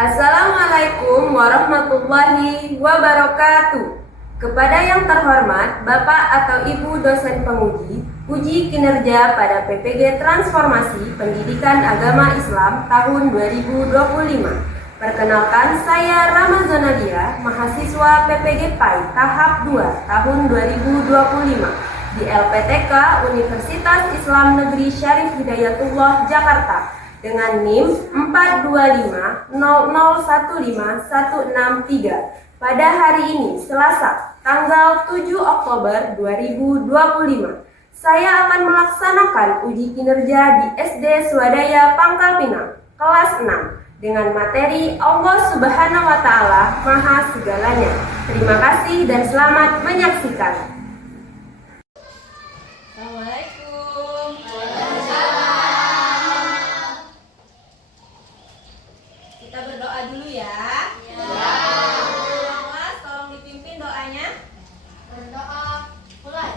Assalamualaikum warahmatullahi wabarakatuh. Kepada yang terhormat Bapak atau Ibu dosen penguji uji kinerja pada PPG Transformasi Pendidikan Agama Islam tahun 2025. Perkenalkan, saya Ramazan Nadia, mahasiswa PPG PAI tahap 2 tahun 2025 di LPTK Universitas Islam Negeri Syarif Hidayatullah Jakarta dengan NIM 425001516 pada hari ini, Selasa, tanggal 7 Oktober 2025. Saya akan melaksanakan uji kinerja di SD Swadaya Pangkal Pinang, kelas 6, dengan materi Allah Subhanahu wa Ta'ala Maha Segalanya. Terima kasih dan selamat menyaksikan. Assalamualaikum. Kita berdoa dulu ya. Kelas, tolong dipimpin doanya. Berdoa mulai.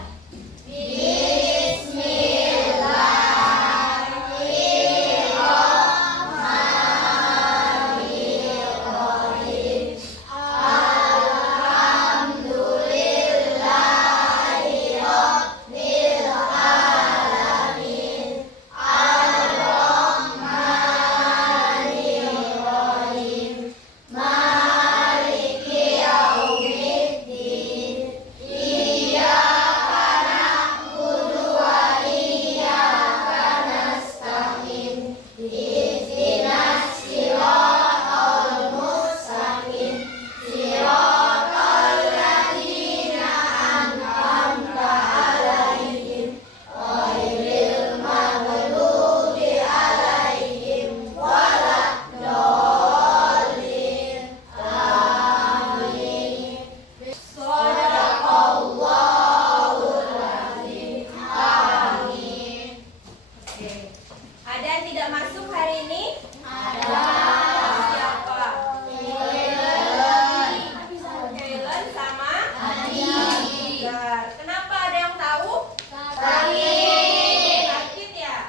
Ada yang tidak masuk hari ini? Ada. Siapa? Kailan sama? Gar. Kenapa, ada yang tahu? Sakit ya?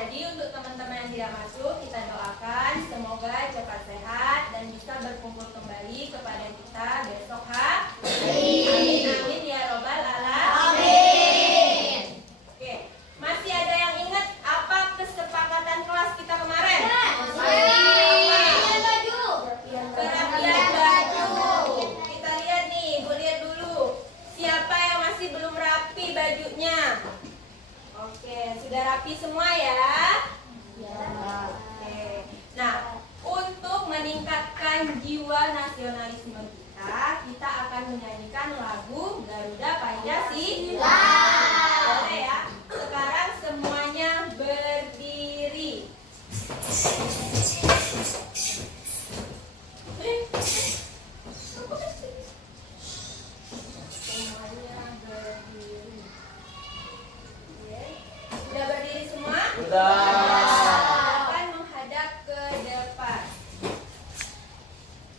Jadi untuk teman-teman yang tidak masuk, kita doakan semoga cepat sehat dan bisa berkumpul kembali kepada kita besok Amin amin ya robbal alamin. Oke, masih ada yang ingat apa kesepakatan kelas kita kemarin? Kerapian baju. Kita lihat nih, Ibu lihat dulu. Siapa yang masih belum rapi bajunya? Oke, sudah rapi semua ya? Oke. Nah, untuk meningkatkan jiwa nasionalisme kita akan menyanyikan lagu Garuda Pancasila. Boleh ya? Sekarang semuanya berdiri. Semuanya berdiri. Oke. Sudah berdiri semua? Silakan menghadap ke depan.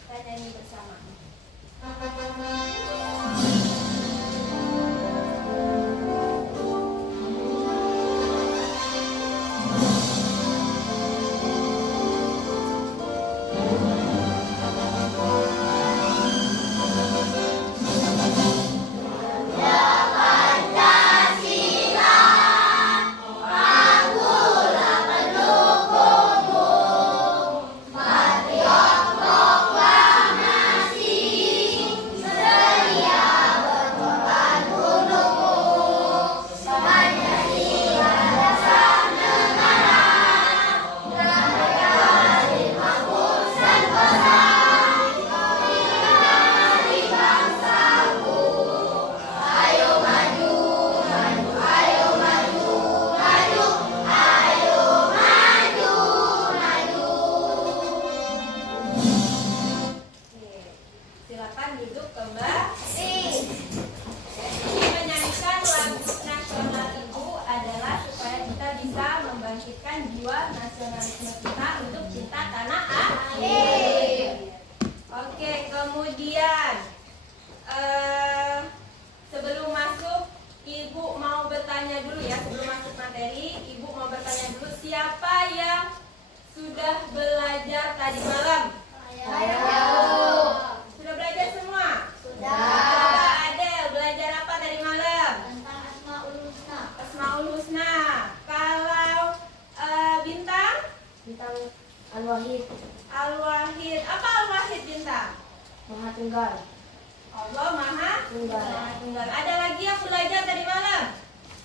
Kita nyanyi bersama. Silakan duduk kembali. Ini menyanyikan lagu nasional Ibu adalah supaya kita bisa membangkitkan jiwa nasionalisme kita untuk cinta tanah air. Oke, kemudian sebelum masuk, Ibu mau bertanya dulu ya. Sebelum masuk materi, Ibu mau bertanya dulu siapa yang sudah belajar tadi malam? Sudah belajar semua? Coba Adel, belajar apa tadi malam? Tentang Asmaul Husna. Asmaul Husna. Kalau Bintang? Bintang Al-Wahid, Al-Wahid. Apa Al-Wahid Bintang? Maha Tunggal. Allah Maha Tunggal. Tunggal. Ada lagi yang belajar tadi malam?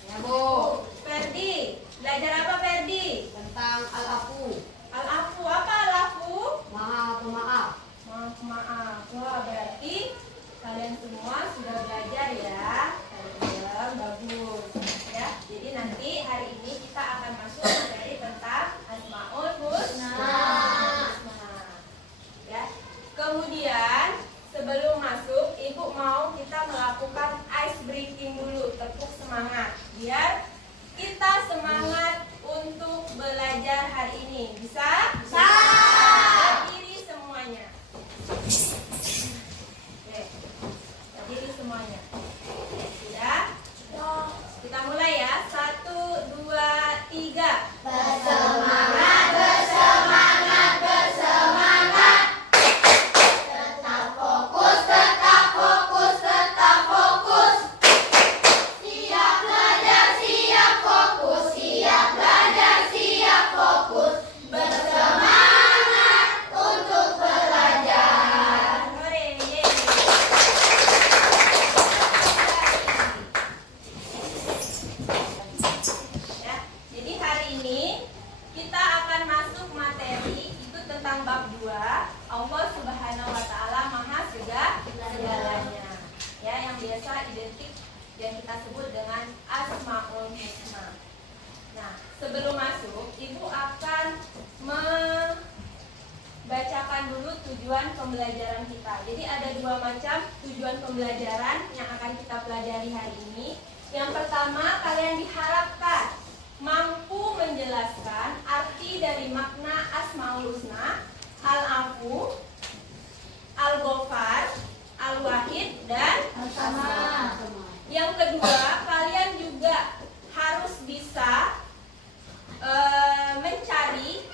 Ya, Bu. Ferdi, belajar apa Ferdi? Tentang Al-Afu, Al-Afu. Apa Al-Afu? Maha Pemaaf. Maaf. Wah, berarti kalian semua sudah belajar ya. Kalian bagus. Ya, jadi nanti hari ini kita akan masuk materi tentang Asmaul Husna. Ya. Kemudian sebelum masuk, Ibu mau kita melakukan ice breaking dulu, tepuk semangat biar kita semangat untuk belajar hari ini. Bisa? Bisa. Berdiri semuanya. Oke. Berdiri semuanya. Sudah? Kita mulai ya. 1, 2, 3. Bersemangat, bersemangat, bersemangat. Tetap fokus, tetap fokus, tetap fokus. Siap belajar, siap fokus. Siap belajar, siap fokus. Bersemangat untuk belajar. Hore, yeay. Ya, jadi hari ini kita akan masuk materi itu tentang bab 2. Allah Subhanahu wa taala Maha segalanya. Ya, yang biasa identik yang kita sebut dengan Asmaul Husna. Nah, sebelum masuk, Ibu akan membacakan dulu tujuan pembelajaran kita. Jadi ada 2 macam tujuan pembelajaran yang akan kita pelajari hari ini. Yang pertama, kalian diharapkan mampu menjelaskan arti dari makna Asmaul Husna, Al-Afu, Al-Ghafar, Al-Wahid, dan Sama. yang kedua, kalian juga harus bisa mencari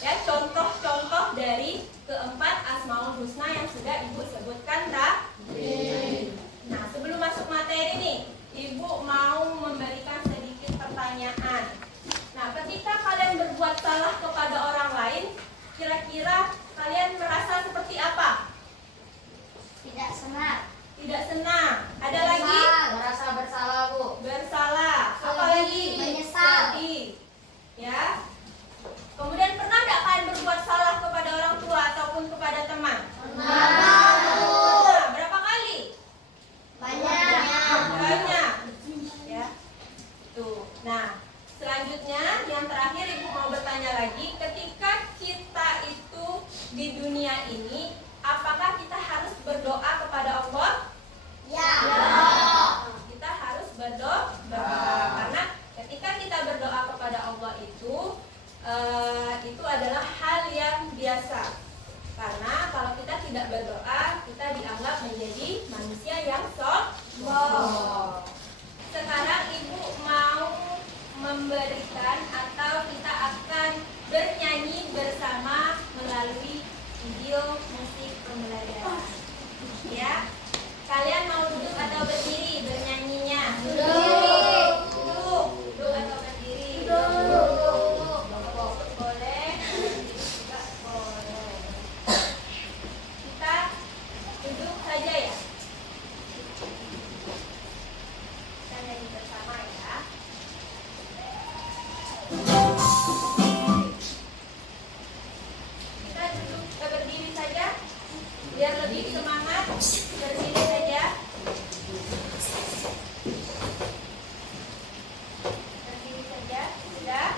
ya contoh-contoh dari keempat Asmaul Husna yang sudah Ibu sebutkan tadi. Nah, sebelum masuk materi nih, Ibu mau memberikan sedikit pertanyaan. Nah, ketika kalian berbuat salah kepada orang lain, kira-kira kalian merasa seperti apa? Tidak senang. Tidak senang. Ada lagi? Merasa bersalah, Bu. Bersalah. Apa Sedih, lagi? menyesal. Sedih. Ya. Kemudian pernah nggak kalian berbuat salah kepada orang tua ataupun kepada teman? Pernah. Berapa kali? Banyak. Ya. Tuh. Nah, selanjutnya yang terakhir Ibu mau bertanya lagi, ketika kita itu di dunia ini, apakah kita harus berdoa kepada Allah? Ya. Kita harus berdoa karena ketika kita berdoa kepada Allah itu adalah hal yang biasa. Karena kalau kita tidak berdoa, kita dianggap menjadi manusia yang sombong. Sekarang Ibu mau memberikan atau kita akan bernyanyi bersama melalui video musik pembelajaran. Ya. Kalian mau duduk atau berdiri bernyanyinya? Duduk atau berdiri? Duduk. Boleh. Berdiri juga boleh. Kita duduk saja ya. Kita nyanyi bersama ya. Kita duduk berdiri saja biar lebih semangat. Berdiri saja. Berdiri saja. Sudah?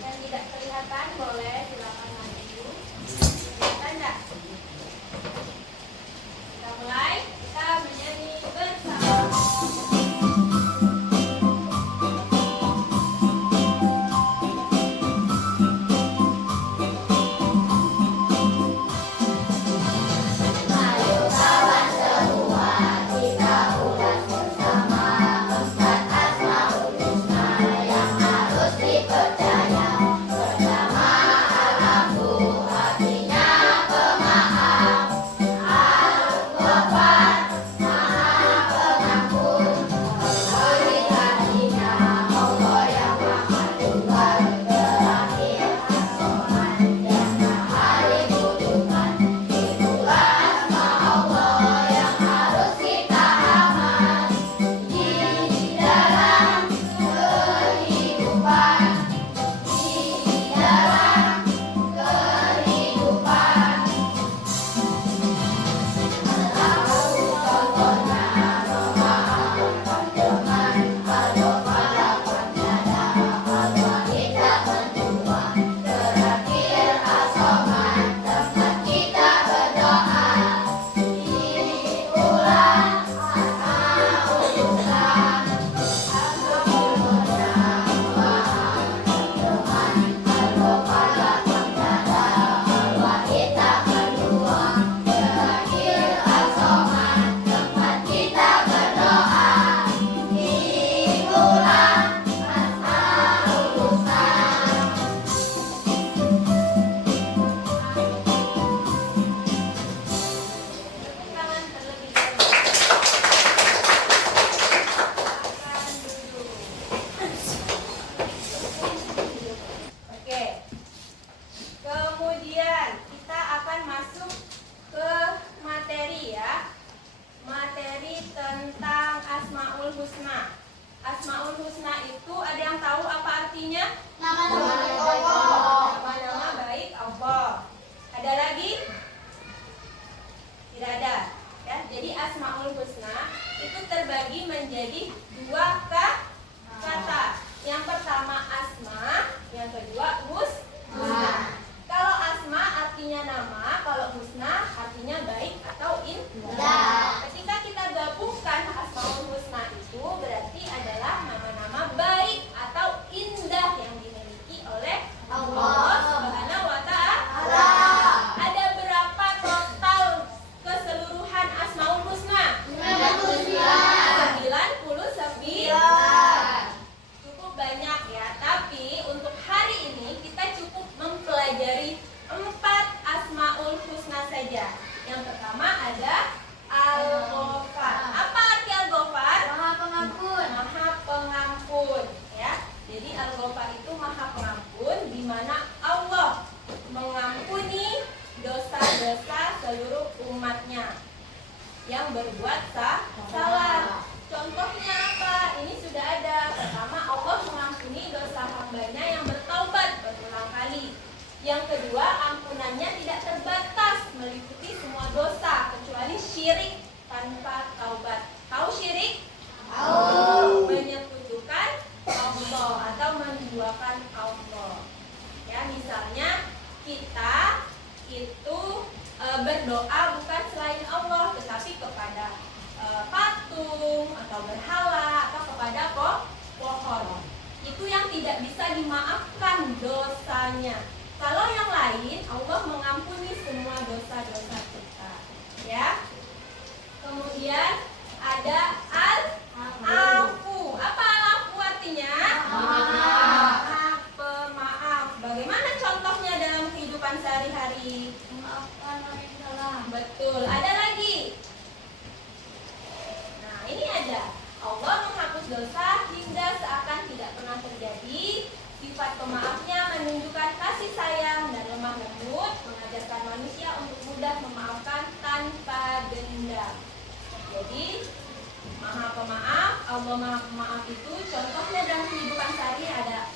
Dan tidak kelihatan boleh silakan maju. Kelihatan enggak? Kita mulai. Kita menyanyi bersama. Ayo kawan Asmaul Husna itu terbagi menjadi dua kata. Yang pertama asma, yang kedua husna. Kalau asma artinya nama, kalau husna artinya baik atau indah. Ketika kita gabungkan Asmaul Husna itu berarti adalah nama-nama baik atau indah yang dimiliki oleh Allah Subhanahu wa Ta'ala. Ada berapa total keseluruhan Asmaul Husna? 99. Cukup banyak ya, tapi untuk hari ini kita cukup mempelajari 4 Asmaul Husna saja. Yang pertama ada Al-Ghafar. Apa arti Al-Ghafar? Maha Pengampun. Maha Pengampun ya. Jadi Al-Ghafar itu Maha Pengampun, di mana Allah mengampuni dosa-dosa seluruh umatnya yang berbuat salah. Contohnya apa? Ini sudah ada. Pertama, Allah mengampuni dosa hambanya yang bertaubat berulang kali. Yang kedua, ampunannya tidak terbatas, meliputi semua dosa kecuali syirik tanpa taubat. Tahu syirik? Tahu. Menyekutukan Allah atau menduakan Allah. Ya, misalnya kita itu berdoa bukan selain Allah, tetapi kepada patung atau berhala atau kepada pohon. Itu yang tidak bisa dimaafkan dosanya. Kalau yang lain, Allah mengampuni semua dosa-dosa kita. Ya. Kemudian ada al-afu. Apa al-afu artinya? Maha pemaaf. Bagaimana contohnya dalam kehidupan sehari-hari? Memaafkan orang yang salah. Betul. Ada lagi. Nah, ini ada. Allah menghapus dosa hingga seakan tidak pernah terjadi. Sifat pemaafnya menunjukkan kasih sayang dan lemah lembut, mengajarkan manusia untuk mudah memaafkan tanpa dendam. Jadi, Maha Pemaaf, Allah Maha Pemaaf itu contohnya dalam kehidupan sehari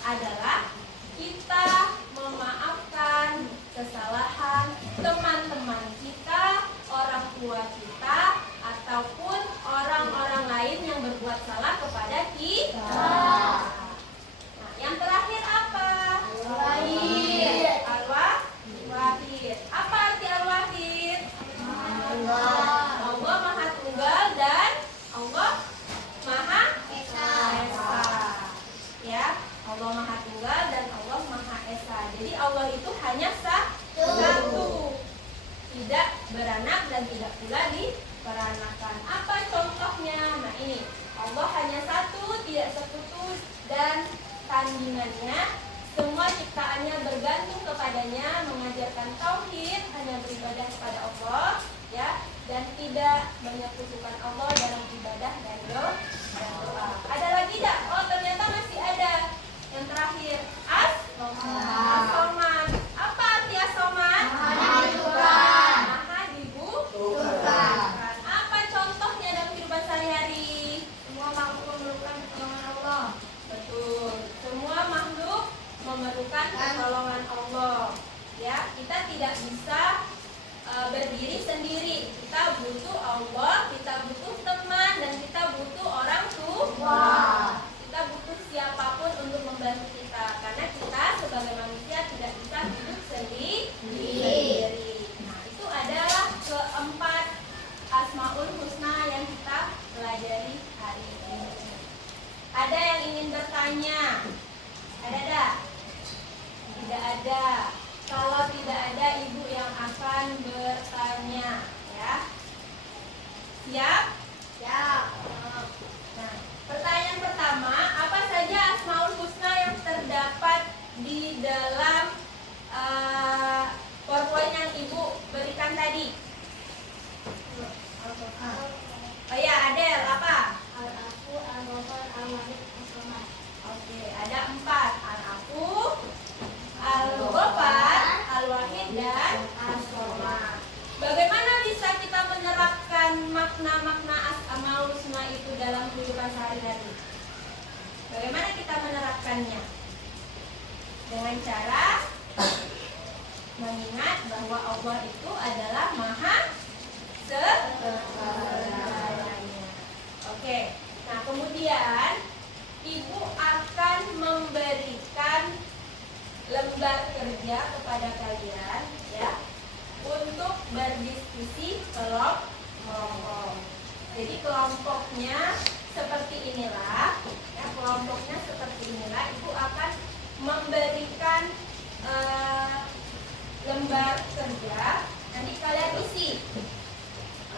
adalah kita memaafkan kesalahan teman-teman kita, orang tua kita, ataupun orang-orang lain yang berbuat salah kepada kita. Nah, yang terakhir apa? Al-Wahid. Al-Wahid. Apa arti Al-Wahid? Allah. Allah Maha Tunggal dan Allah Maha Esa. Esa. Ya, Allah Maha Tunggal dan Allah Maha Esa. Jadi Allah itu hanya satu. Tidak beranak dan tidak pula diperanakan. Apa contohnya? Nah, ini. Allah hanya satu, tidak sekutu dan tandingannya. Semua ciptaannya bergantung kepadanya, mengajarkan tauhid, hanya beribadah kepada Allah, ya, dan tidak menyekutukan Allah dalam ibadah dan doa. Ada lagi tidak? Oh, ternyata masih ada. Yang terakhir, as-soman. Apa arti as-soman? Maha dibutuhkan. Maha dibutuhkan. Apa contohnya dalam kehidupan sehari-hari? Semua makhluk memerlukan pertolongan Allah. Betul. Semua makhluk memerlukan pertolongan Allah. Ya, kita tidak bisa berdiri sendiri. Kita butuh Allah, kita butuh teman, dan kita butuh orang tua. Kita butuh siapapun untuk membantu kita, karena kita sebagai manusia tidak bisa hidup sendiri. Nah, itu adalah keempat Asmaul Husna yang kita pelajari hari ini. Ada yang ingin bertanya? Ada tak? Tidak ada. Kalau tidak ada, ibu yang akan bertanya, ya. Siap? Siap. Nah, pertanyaan pertama, apa saja Asmaul Husna yang terdapat di dalam PowerPoint yang ibu berikan tadi? Oh ya, Adel, apa? Al-Afu, Al-Ghafar, Al-Wahid, As-Samad. Oke, ada 4. Al-Afu, Al-Ghafar, Al-Wahid, dan As-Samad. Bagaimana bisa kita menerapkan makna-makna lembar kerja kepada kalian ya untuk berdiskusi kelompok. Jadi kelompoknya seperti inilah ya, kelompoknya seperti inilah. Ibu akan memberikan lembar kerja, nanti kalian isi.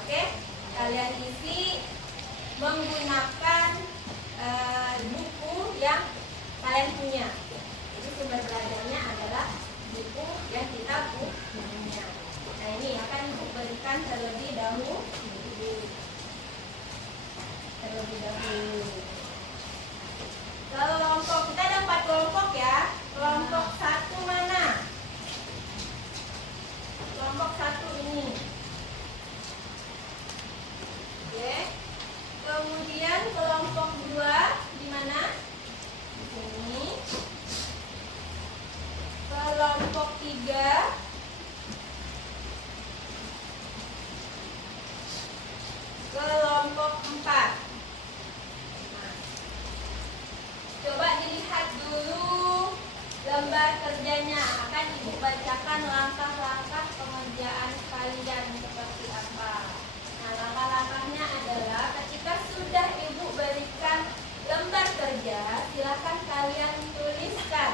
Oke, kalian isi menggunakan buku yang kalian punya. Jadi sumber belajarnya adalah buku yang kita punya. Nah, ini akan Ibu berikan terlebih dahulu. Kelompok kita ada 4 kelompok ya. Kelompok 1 mana? Kelompok 1 ini. Oke. Kemudian kelompok 2 di mana? Di sini. Kelompok 3 kelompok 4. Nah, coba dilihat dulu lembar kerjanya. Akan Ibu bacakan langkah-langkah pengerjaan kalian seperti apa. Nah, langkah-langkahnya adalah ketika sudah Ibu berikan lembar kerja, silakan kalian tuliskan.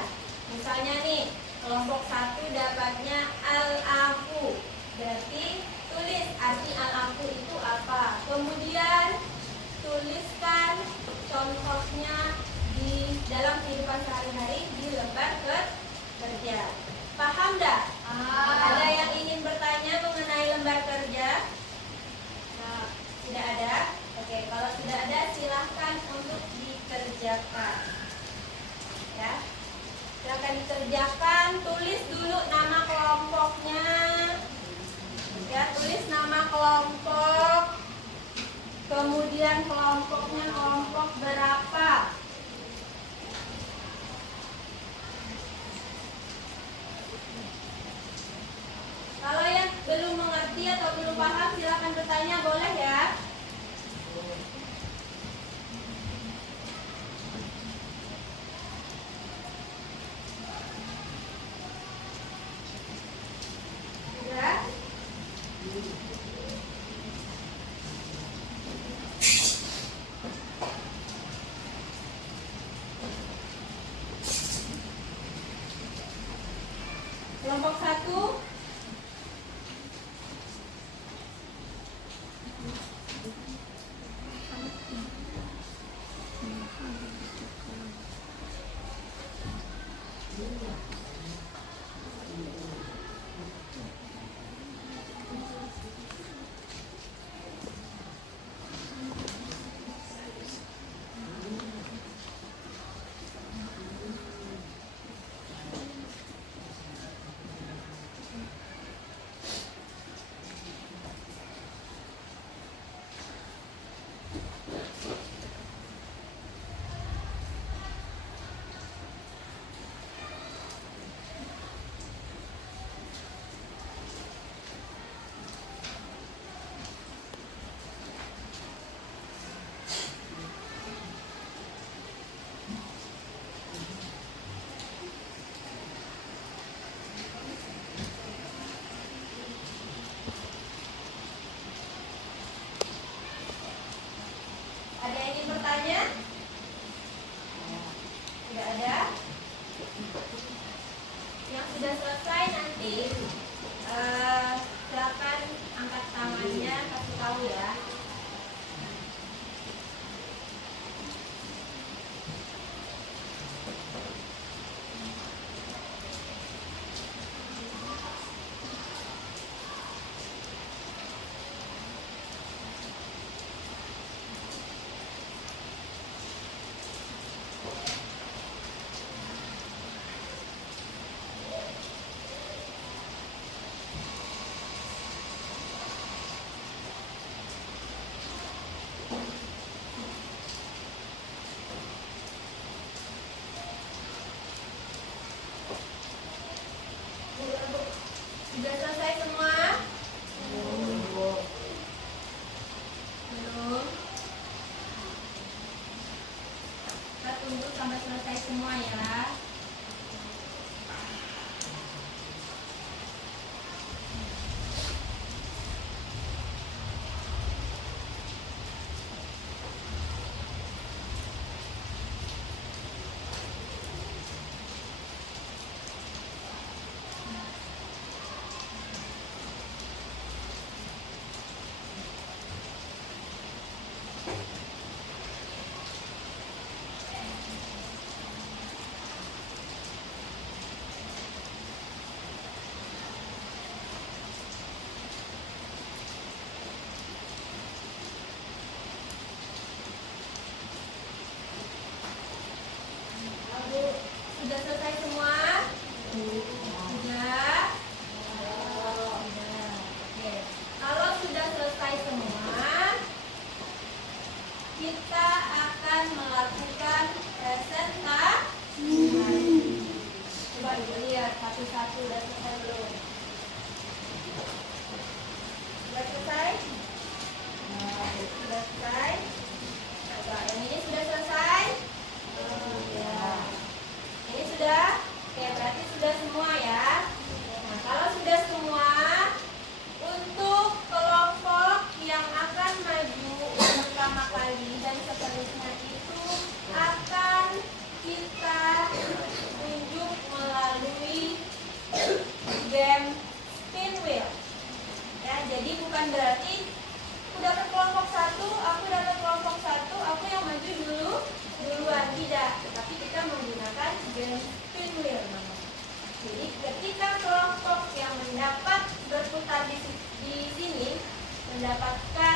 Misalnya nih, kelompok 1 dapatnya al-afu. Berarti tulis arti al-afu itu apa. Kemudian tuliskan contohnya di dalam kehidupan sehari-hari di lembar kerja. Paham dah? Ada yang ingin bertanya mengenai lembar kerja? Nah, tidak ada? Oke, kalau tidak ada silahkan untuk dikerjakan. Ya, silahkan dikerjakan. Tulis dulu nama kelompoknya. Ya, tulis nama kelompok. Kemudian kelompoknya kelompok berapa? Kalau yang belum mengerti atau belum paham silakan bertanya, boleh ya. Sudah? Kelompok 1 ada yang ingin bertanya? Tidak ada? Yang sudah selesai nanti silakan angkat tangannya, kasih tahu ya. Sudah selesai semua? Belum. Kita tunggu sampai selesai semua ya.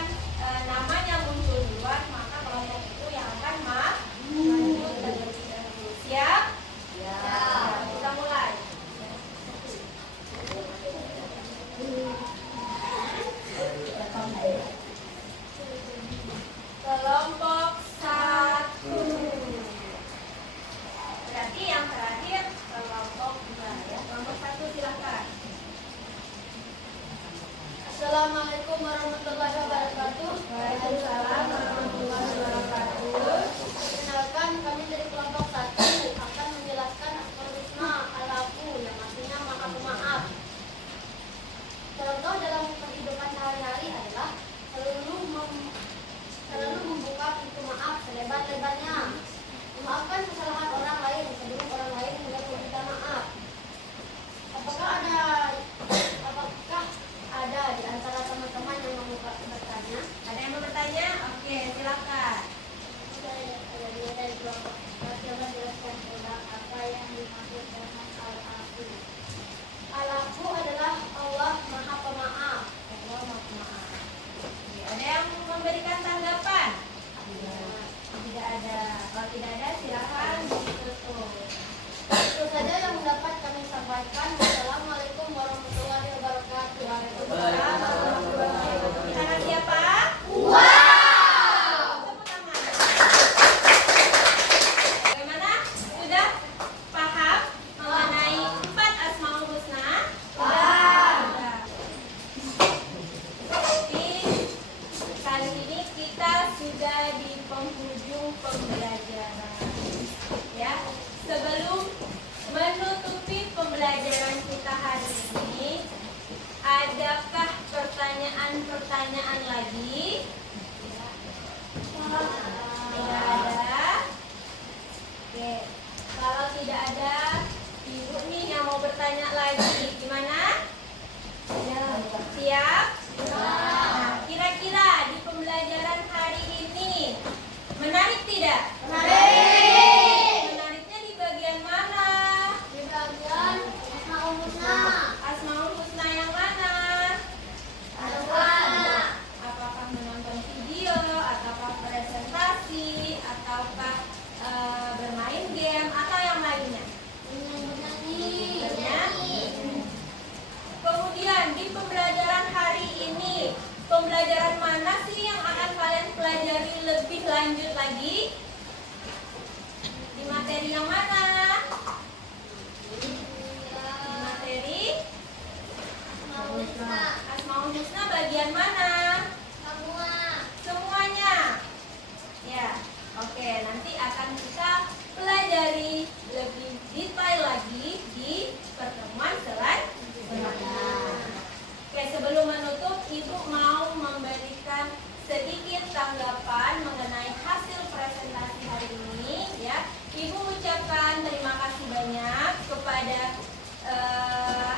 misalkan namanya muncul duluan, maka kelompok itu yang akan maju terlebih dahulu. Siap? Ya. Kita mulai. Kelompok 1. Berarti yang terakhir kelompok 2 ya. Kelompok 1 silakan. Assalamualaikum warahmatullahi wabarakatuh. Waalaikumsalam warahmatullahi wabarakatuh. Perkenalkan, kami dari kelompok 1 akan menjelaskan Asmaul Husna Al-Afu yang artinya Maha Pemaaf. Contoh dalam kehidupan sehari-hari adalah selalu membuka pintu maaf selebar-lebarnya. Memaafkan kesalahan orang lain sebelum orang lain hendak meminta maaf. Apakah ada di antara teman-teman yang mau bertanya? Ada yang mau bertanya? Oke, silakan. Saya dari kelompok. Coba jelaskan tentang apa yang dimaksud dengan Al-Afu. Al-Afu adalah Allah Maha Pemaaf. Allah Maha Pemaaf. Oke, ada yang memberikan tanggapan? Tidak ada. Kalau tidak ada, silakan ditutup. Itu saja yang dapat kami sampaikan. Wassalamualaikum warahmatullahi wabarakatuh. Waalaikumsalam warahmatullahi wabarakatuh. Di sana siapa? Wow! Tepuk tangan. Bagaimana? Sudah paham mengenai 4 Asmaul Husna? Sudah. Jadi kali ini kita sudah di penghujung pembelajaran. Ya, sebelum menutupi pembelajaran kita hari ini, adakah pertanyaan-pertanyaan lagi? Tidak ada. Oke, kalau tidak ada, ibu nih yang mau bertanya lagi, gimana? Siap? Nah, kira-kira di pembelajaran hari ini menarik tidak? Menariknya di bagian mana? Di bagian Asmaul Husna. Asmaul Husna yang mana? Ada. Apakah menonton video, ataukah presentasi, ataukah bermain game, atau yang lainnya? Bernyanyi. Kemudian di pembelajaran hari ini, pembelajaran mana sih yang akan kalian pelajari lebih lanjut lagi? Di materi yang mana? Di materi Asmaul Husna. Asmaul Husna bagian mana? Semua. Semuanya. Ya, oke. Nanti akan kita pelajari lebih detail lagi di pertemuan selanjutnya. Oke, sebelum menutup, Ibu mau memberikan sedikit tanggapan mengenai hasil presentasi hari ini. Ya, Ibu ucapkan terima kasih banyak kepada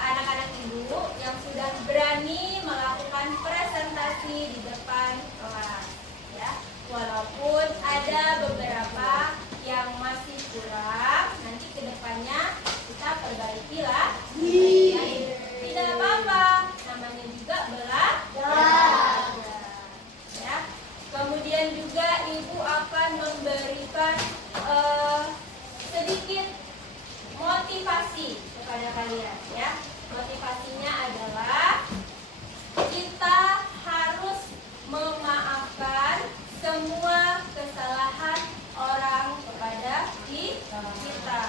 anak-anak Ibu yang sudah berani melakukan presentasi di depan kelas. Ya, walaupun ada beberapa yang masih kurang, nanti kedepannya kita perbaiki lah. Tidak apa-apa, namanya juga belajar. Ya. Kemudian juga Ibu akan memberikan sedikit motivasi kepada kalian. Ya, motivasinya adalah kita harus memaafkan semua kesalahan orang kepada kita.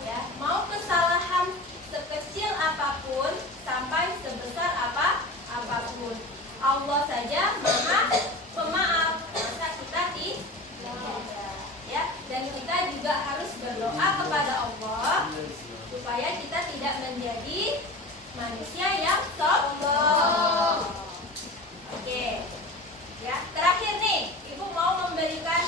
Ya, mau kesalahan sekecil apapun sampai sebesar apapun, Allah saja Maha Pemaaf. Masa kita tidak? Ya, dan kita juga harus berdoa kepada Allah supaya kita tidak menjadi manusia yang sombong. Oke. Ya, terakhir nih, Ibu mau memberikan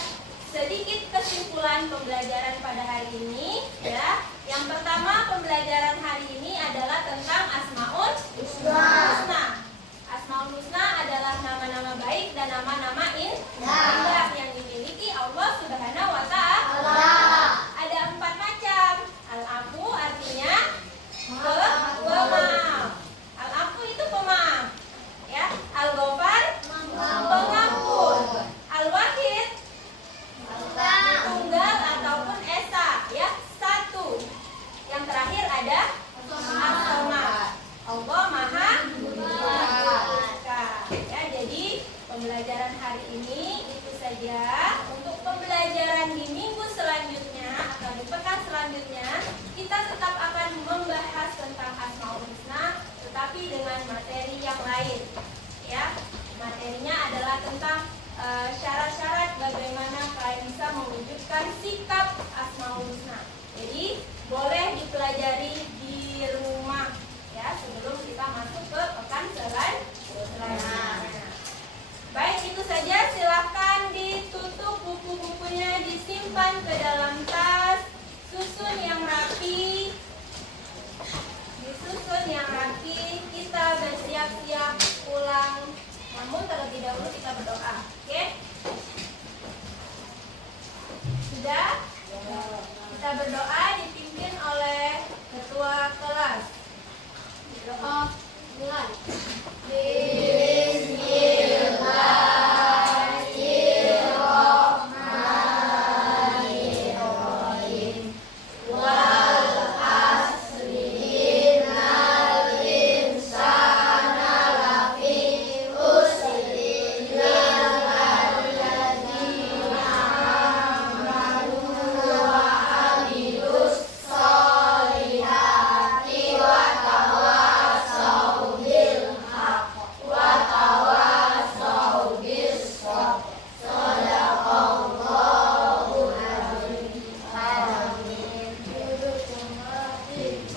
sedikit kesimpulan pembelajaran pada hari ini. Ya, yang pertama pembelajaran hari ini adalah tentang Asmaul Husna. Asmaul Husna adalah nama-nama baik dan nama-nama indah yang dimiliki Allah Subhanahu wa Ta'ala. Ada 4 macam. Al-Afu artinya pemaaf. Al-Afu itu pemaaf. Ya, Al-Ghafar tetap akan membahas tentang Asmaul Husna, tetapi dengan materi yang lain. Ya, materinya adalah tentang syarat-syarat bagaimana kalian bisa mewujudkan sikap Asmaul Husna. Jadi boleh dipelajari di rumah ya sebelum kita masuk ke pekan selanjutnya. Baik, itu saja. Silakan ditutup buku-bukunya, disimpan ke dalam tas, susun yang rapi. Disusun yang rapi, kita bersiap-siap pulang. Namun terlebih dahulu kita berdoa. Oke? Sudah? Kita berdoa dipimpin oleh ketua kelas. Doa mulai.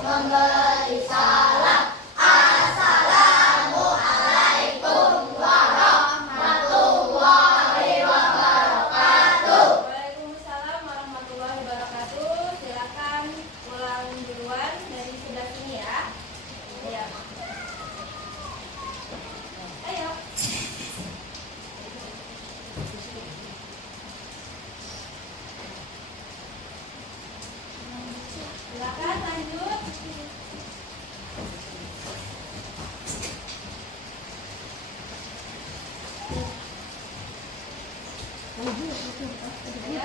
Memberi salam. Assalamualaikum warahmatullahi wabarakatuh. Waalaikumsalam warahmatullahi wabarakatuh. Silakan pulang duluan dari sebelah sini ya. Ayo. Ayo. Silakan lanjut. Ayo.